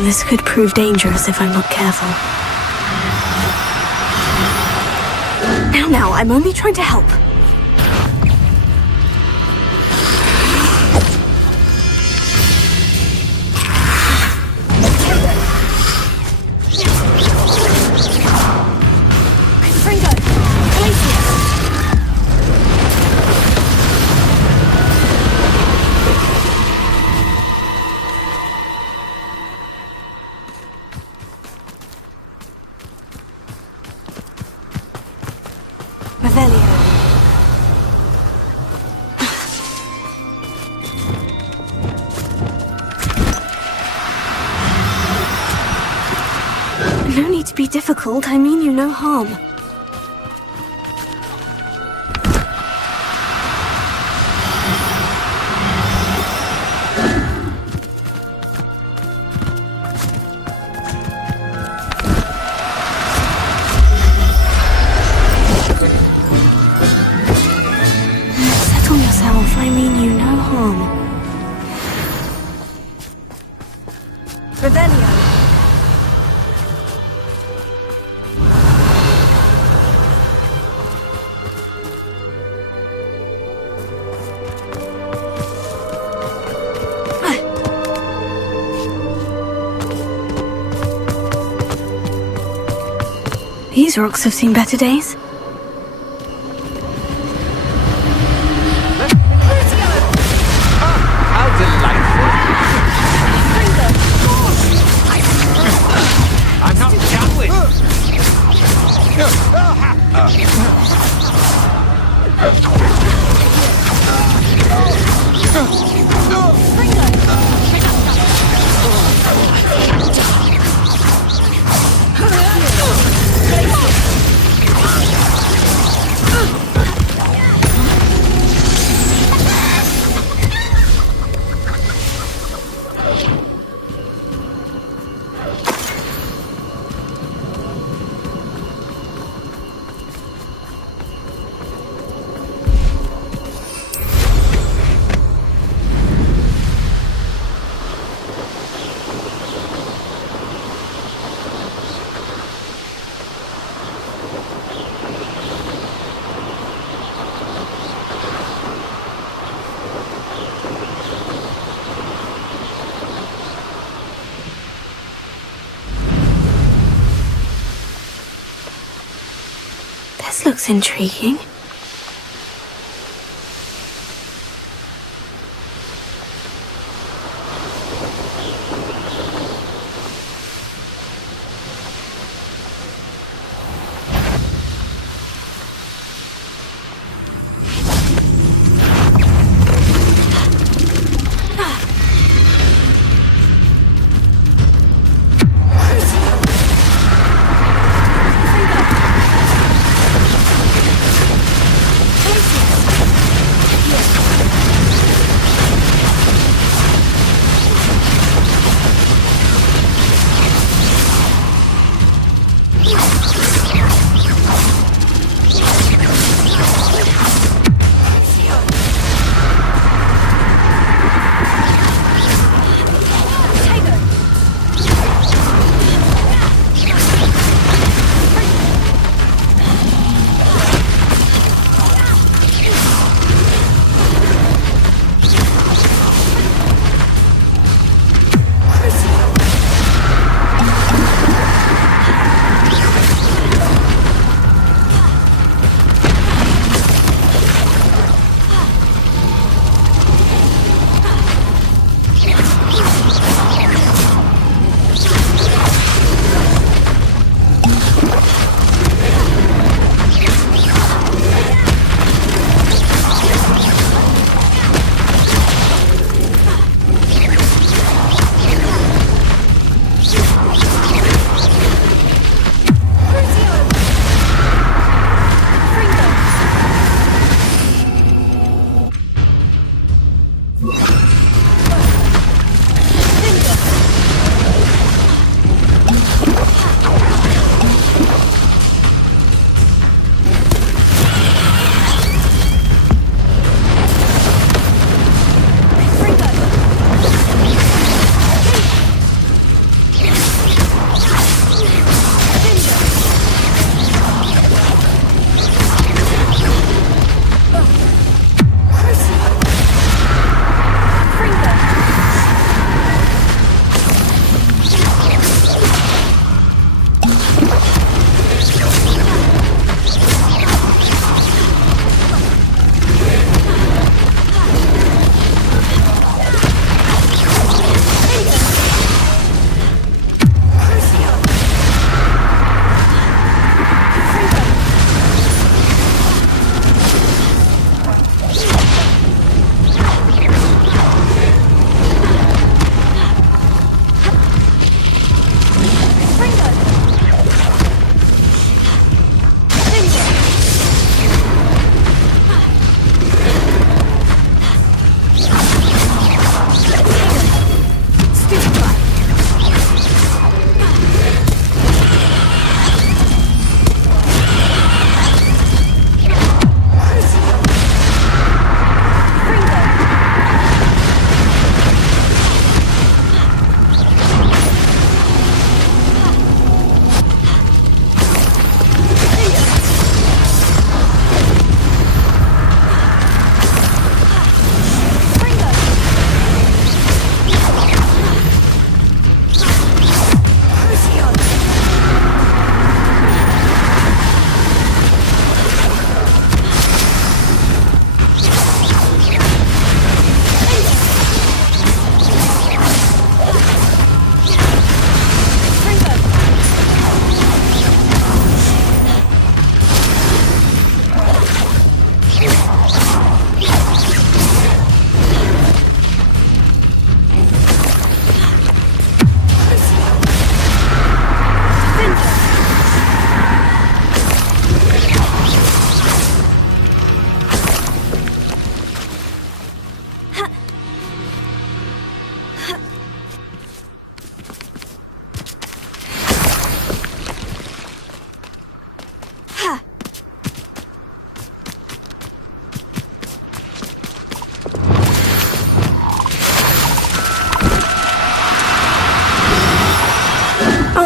This could prove dangerous if I'm not careful. Now, I'm only trying to help. No need to be difficult, I mean you no harm. Settle yourself, I mean you no harm. Revelio. These rocks have seen better days. How delightful! I'm not coward! This looks intriguing.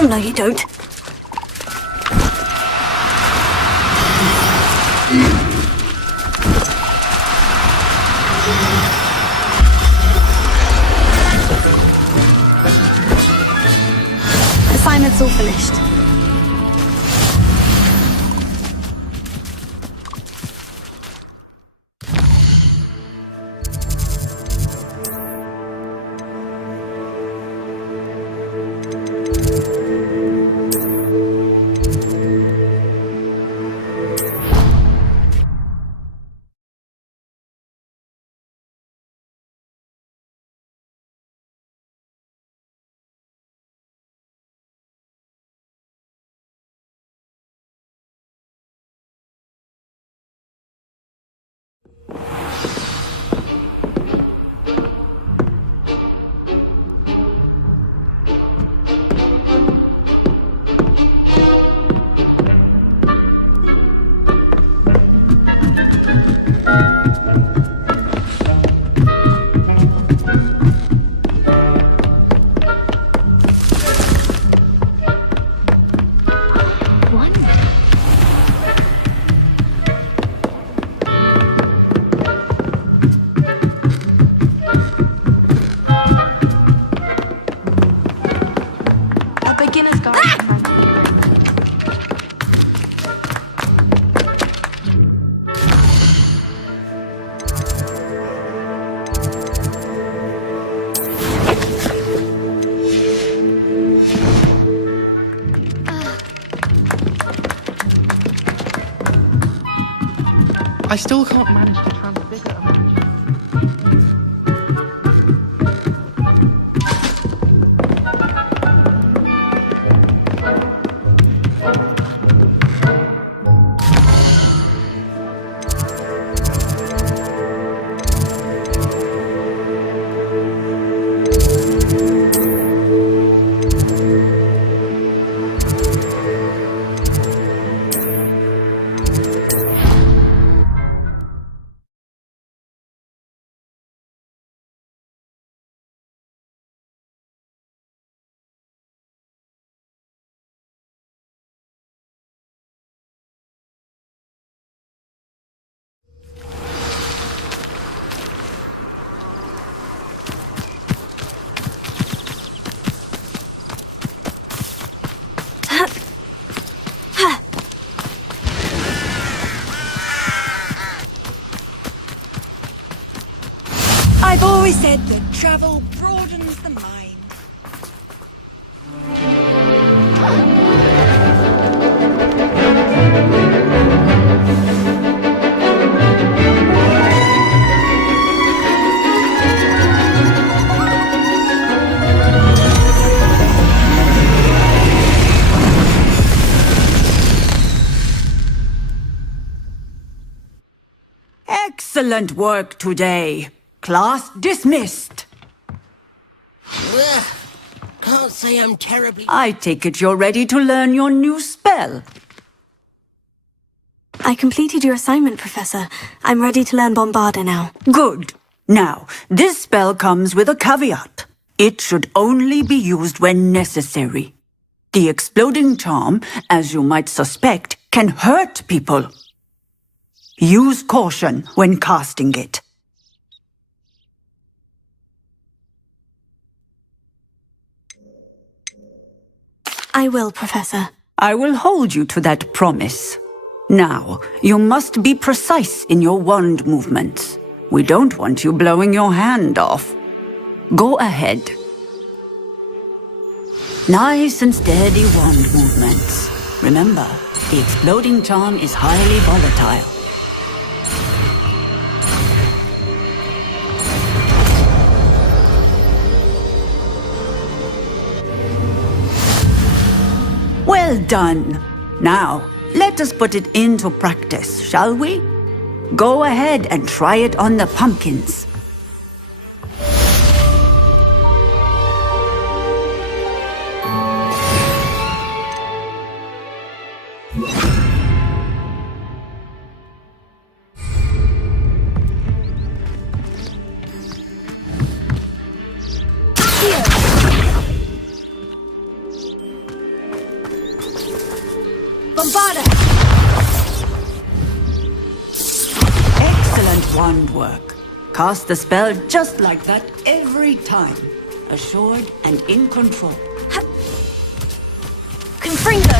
Oh, no, you don't. Assignment's all finished. I still can't manage to transfigure a match. I've always said that travel broadens the mind. Excellent work today. Class dismissed. Ugh. Can't say I'm terribly... I take it you're ready to learn your new spell. I completed your assignment, Professor. I'm ready to learn Bombarda now. Good. Now, this spell comes with a caveat. It should only be used when necessary. The exploding charm, as you might suspect, can hurt people. Use caution when casting it. I will, Professor. I will hold you to that promise. Now, you must be precise in your wand movements. We don't want you blowing your hand off. Go ahead. Nice and steady wand movements. Remember, the exploding charm is highly volatile. Well done. Now, let us put it into practice, shall we? Go ahead and try it on the pumpkins. Bombarda! Excellent wand work. Cast the spell just like that every time. Assured and in control. Confringo!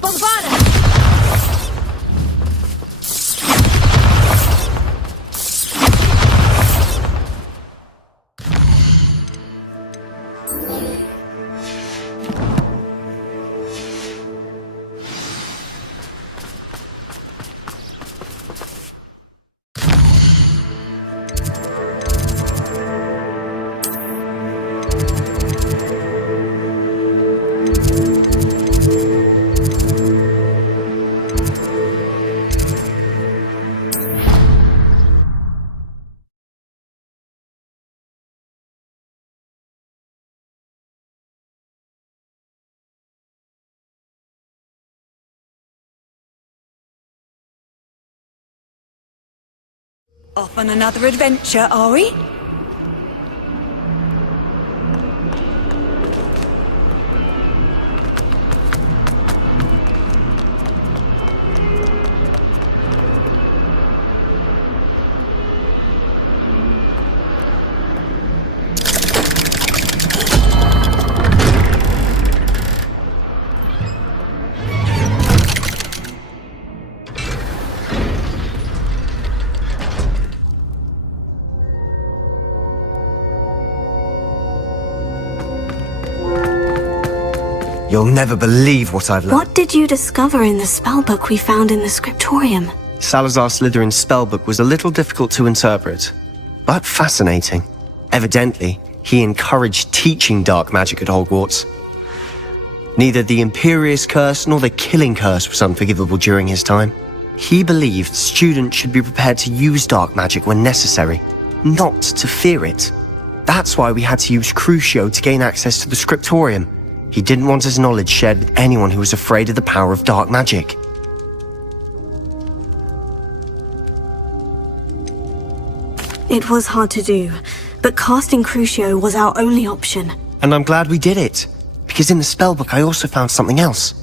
Bombarda! Off on another adventure, are we? You'll never believe what I've learned. What did you discover in the spellbook we found in the scriptorium? Salazar Slytherin's spellbook was a little difficult to interpret, but fascinating. Evidently, he encouraged teaching dark magic at Hogwarts. Neither the Imperious Curse nor the Killing Curse was unforgivable during his time. He believed students should be prepared to use dark magic when necessary, not to fear it. That's why we had to use Crucio to gain access to the scriptorium. He didn't want his knowledge shared with anyone who was afraid of the power of dark magic. It was hard to do, but casting Crucio was our only option. And I'm glad we did it, because in the spellbook I also found something else.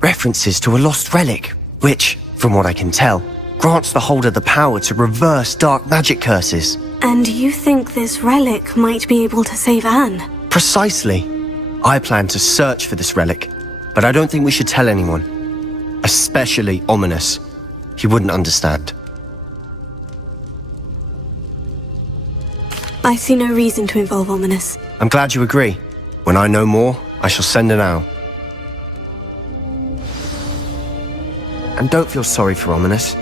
References to a lost relic, which, from what I can tell, grants the holder the power to reverse dark magic curses. And you think this relic might be able to save Anne? Precisely. I plan to search for this relic, but I don't think we should tell anyone. Especially Ominous. He wouldn't understand. I see no reason to involve Ominous. I'm glad you agree. When I know more, I shall send an owl. And don't feel sorry for Ominous.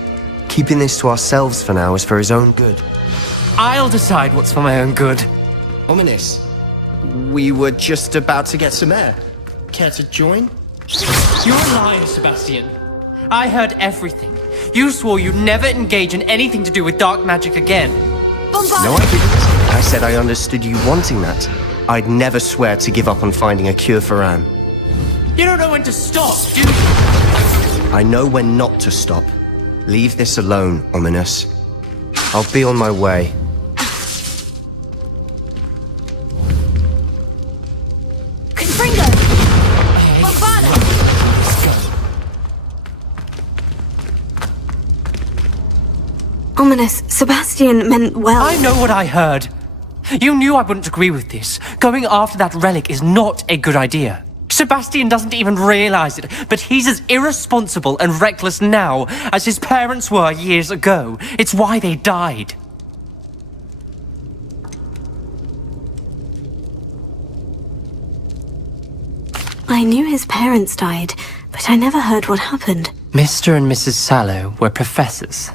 Keeping this to ourselves for now is for his own good. I'll decide what's for my own good. Ominous, we were just about to get some air. Care to join? You're a liar, Sebastian. I heard everything. You swore you'd never engage in anything to do with dark magic again. Bombarda! No, I didn't. I said I understood you wanting that. I'd never swear to give up on finding a cure for Anne. You don't know when to stop, do you? I know when not to stop. Leave this alone, Ominous. I'll be on my way. Confringo! Bombarda! Ominous, Sebastian meant well. I know what I heard. You knew I wouldn't agree with this. Going after that relic is not a good idea. Sebastian doesn't even realize it, but he's as irresponsible and reckless now as his parents were years ago. It's why they died. I knew his parents died, but I never heard what happened. Mr. and Mrs. Sallow were professors.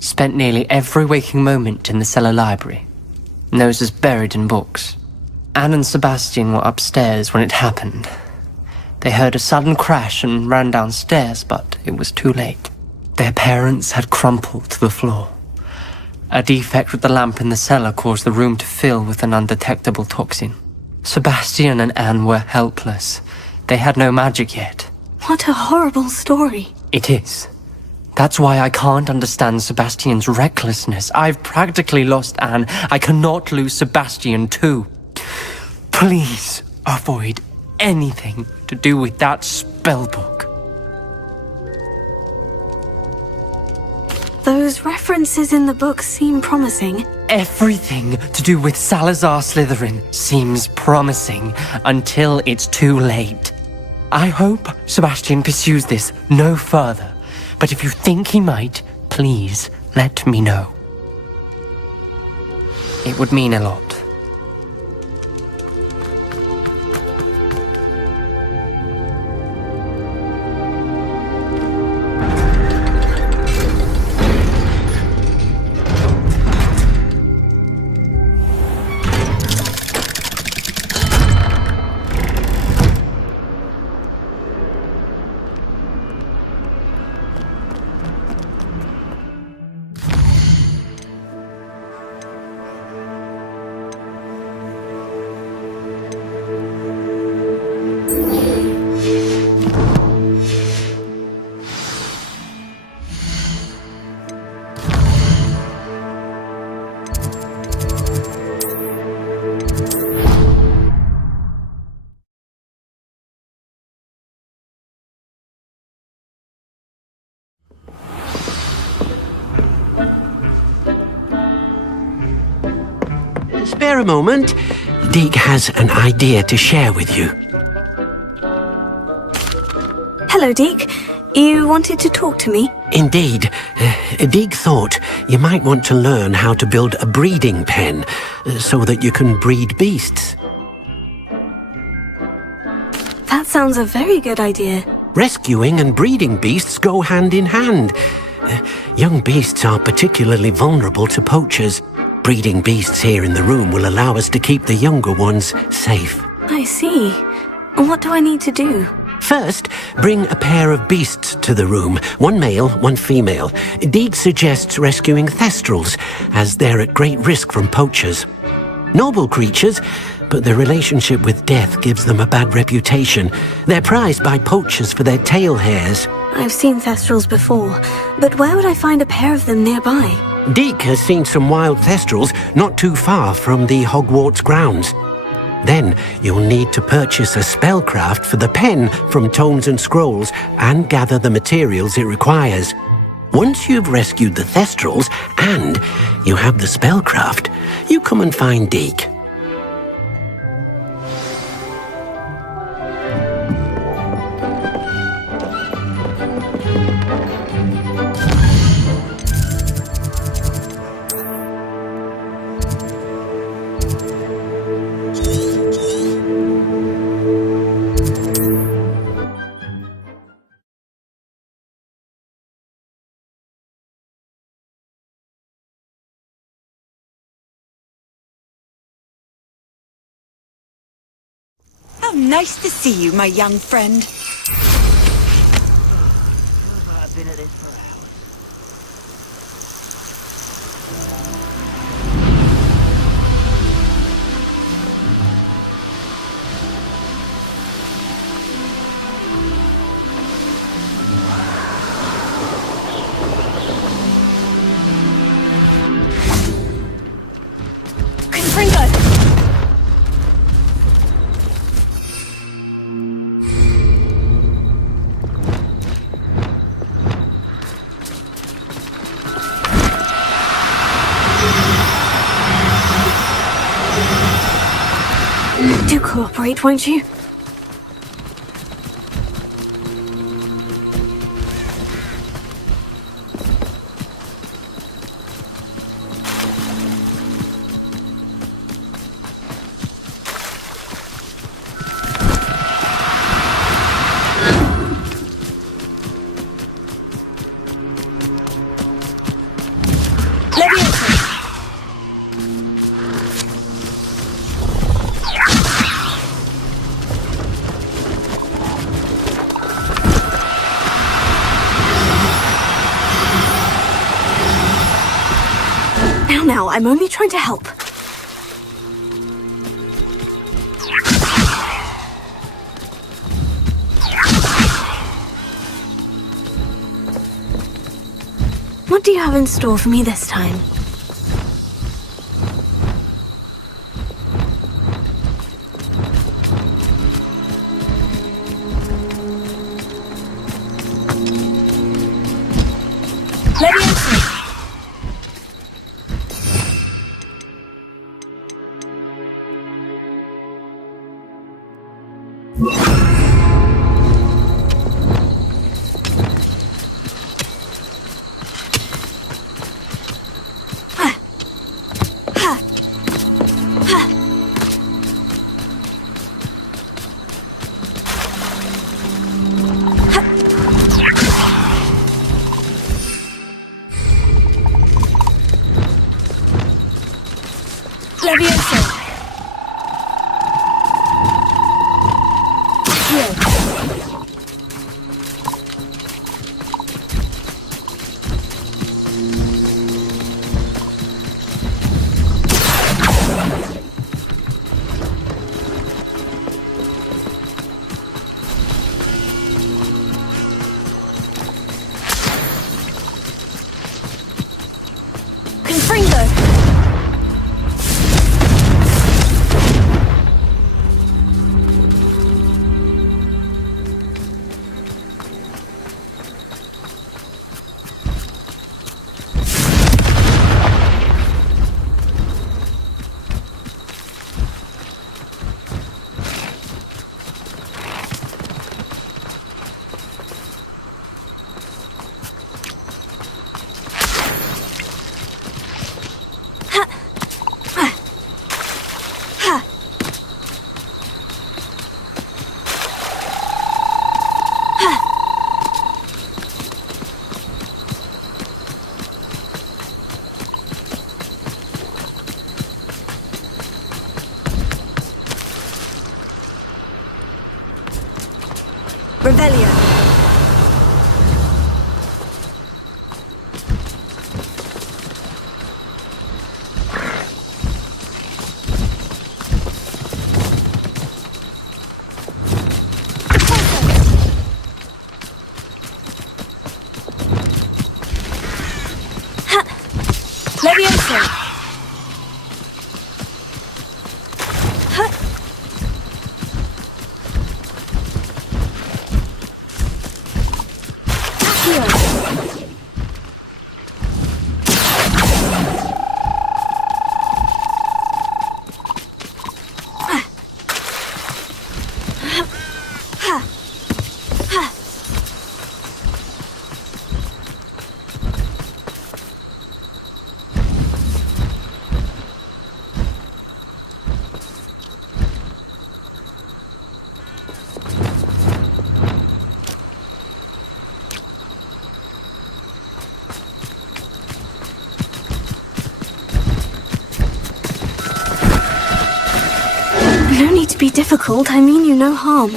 Spent nearly every waking moment in the cellar library. Noses buried in books. Anne and Sebastian were upstairs when it happened. They heard a sudden crash and ran downstairs, but it was too late. Their parents had crumpled to the floor. A defect with the lamp in the cellar caused the room to fill with an undetectable toxin. Sebastian and Anne were helpless. They had no magic yet. What a horrible story. It is. That's why I can't understand Sebastian's recklessness. I've practically lost Anne. I cannot lose Sebastian too. Please avoid anything to do with that spellbook. Those references in the book seem promising. Everything to do with Salazar Slytherin seems promising until it's too late. I hope Sebastian pursues this no further, but if you think he might, please let me know. It would mean a lot. Spare a moment. Deek has an idea to share with you. Hello, Deke. You wanted to talk to me? Indeed. Deek thought you might want to learn how to build a breeding pen so that you can breed beasts. That sounds a very good idea. Rescuing and breeding beasts go hand in hand. Young beasts are particularly vulnerable to poachers. Breeding beasts here in the room will allow us to keep the younger ones safe. I see. What do I need to do? First, bring a pair of beasts to the room. One male, one female. Deek suggests rescuing thestrals, as they're at great risk from poachers. Noble creatures, but their relationship with death gives them a bad reputation. They're prized by poachers for their tail hairs. I've seen thestrals before, but where would I find a pair of them nearby? Deek has seen some wild thestrals not too far from the Hogwarts grounds. Then you'll need to purchase a spellcraft for the pen from Tomes and Scrolls and gather the materials it requires. Once you've rescued the thestrals and you have the spellcraft, you come and find Deek. How nice to see you, my young friend. I've been at it for hours. Do cooperate, won't you? Now, I'm only trying to help. What do you have in store for me this time? Levioso. Revelio. Levioso. No need to be difficult, I mean you no harm.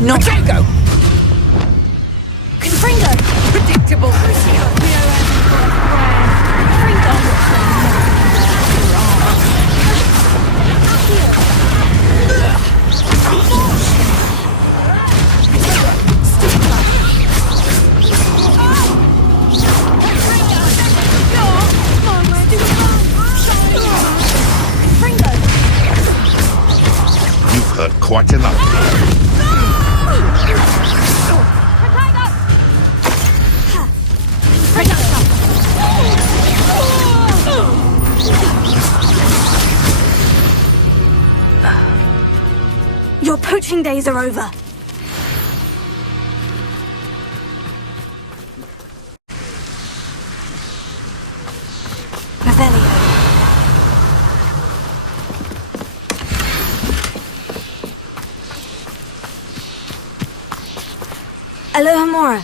No. Diago! Confringo! Predictable. You've heard quite enough. Your poaching days are over. Revelio. Alohomora.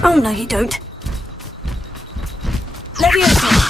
Oh, no, you don't. Leviosa!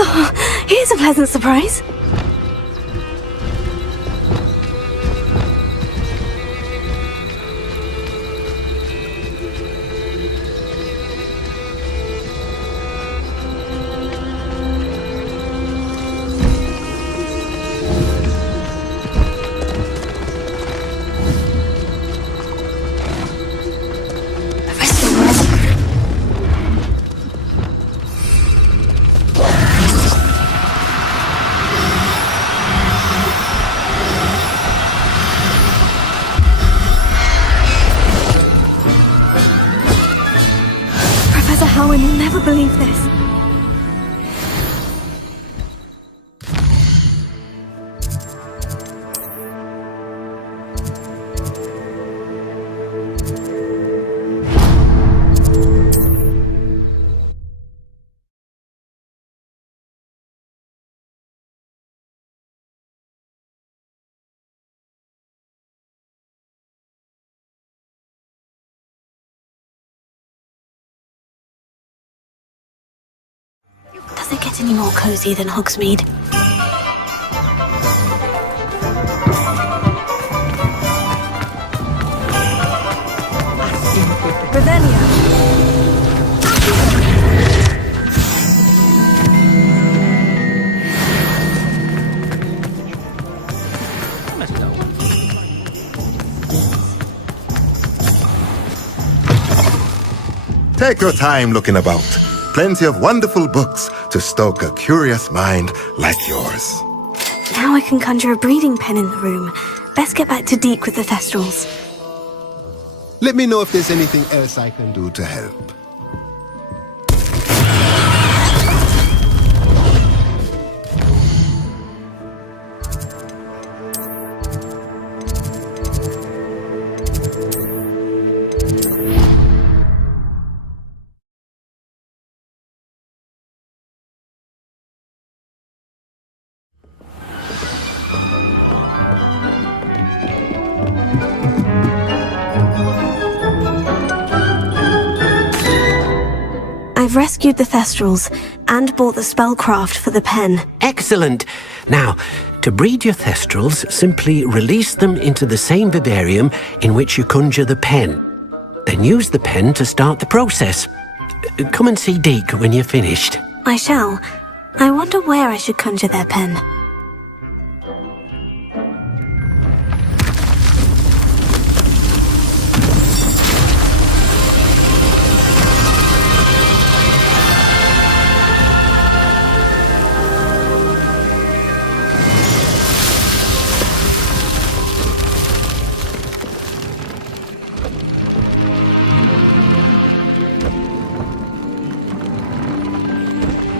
Oh, here's a pleasant surprise. Howard will never believe this. Does it get any more cozy than Hogsmeade? Revelio! Take your time looking about. Plenty of wonderful books to stoke a curious mind like yours. Now I can conjure a breeding pen in the room. Best get back to Deke with the Thestrals. Let me know if there's anything else I can do to help. I've rescued the Thestrals and bought the spellcraft for the pen. Excellent! Now, to breed your Thestrals, simply release them into the same vivarium in which you conjure the pen. Then use the pen to start the process. Come and see Deke when you're finished. I shall. I wonder where I should conjure their pen.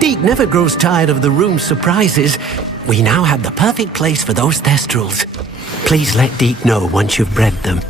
Deke never grows tired of the room's surprises. We now have the perfect place for those Thestrals. Please let Deke know once you've bred them.